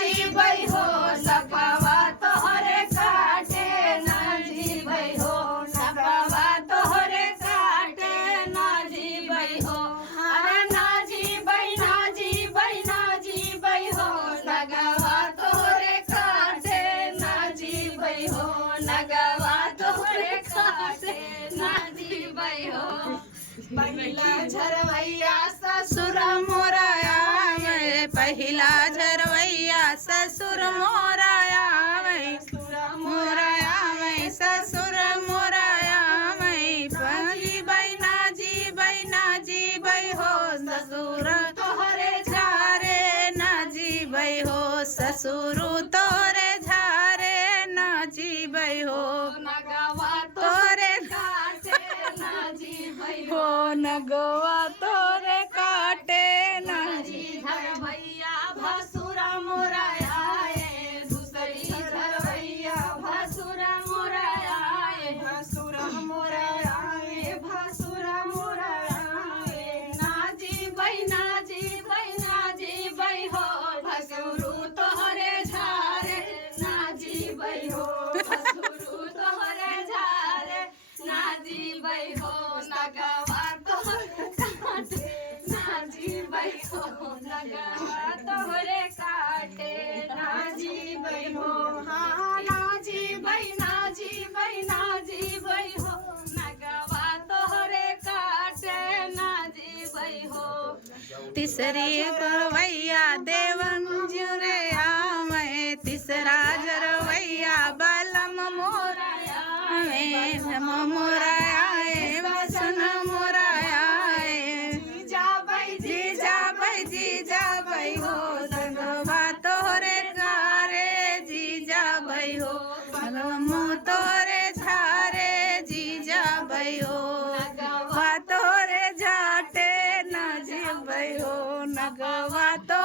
जीवई हो नगवा तोहरे काटे ना जीवई हो नगवा तोहरे काटे ना जीवई हो अरे ना जीवई ना जीवई ना जीवई हो नगवा तोहरे काटे ना जीवई हो नगवा तोहरे काटे ना जीवई हो पहिला झरवैया ससुर मोराया पहिला झरवैया ससुर मोराया मोराया ससुर मोराया जी बहना जी बहना जी बई हो ससुर तोहरे झारे ना जी बई हो ससुर तोरे झारे ना जी बई हो नगवा तोरे काटे ना जी बई हो नगवा तोरे काटे ना जी झरवैया भसुरा मोराया दूसरी झरवैया भसुरा मोराया भसुरा मोराया भसुरा मोराया ना जी बई ना जी बई ना जी बई हो भसुरु तोहरे झारे ना जी बई हो भसुरु तोहरे झारे ना जी बई हो नगवा तोहरे काटे ना जी बई हो नगवा तोहरे काटे ना जी बई हो हाँ ना जी बई ना जी बई ना जी बई हो नगवा तोहरे काटे ना जी बई हो तीसरी गरवैया देवन जुरे आवे तीसरा जरवैया बलम मोराया मोराया वसन मोराया जीजा बई हो नगवा तोहरे कारे जीजा बई हो नगवा तोरे झारे जीजा बई हो नगवा तोरे झाटे ना जी बई हो नगवा तो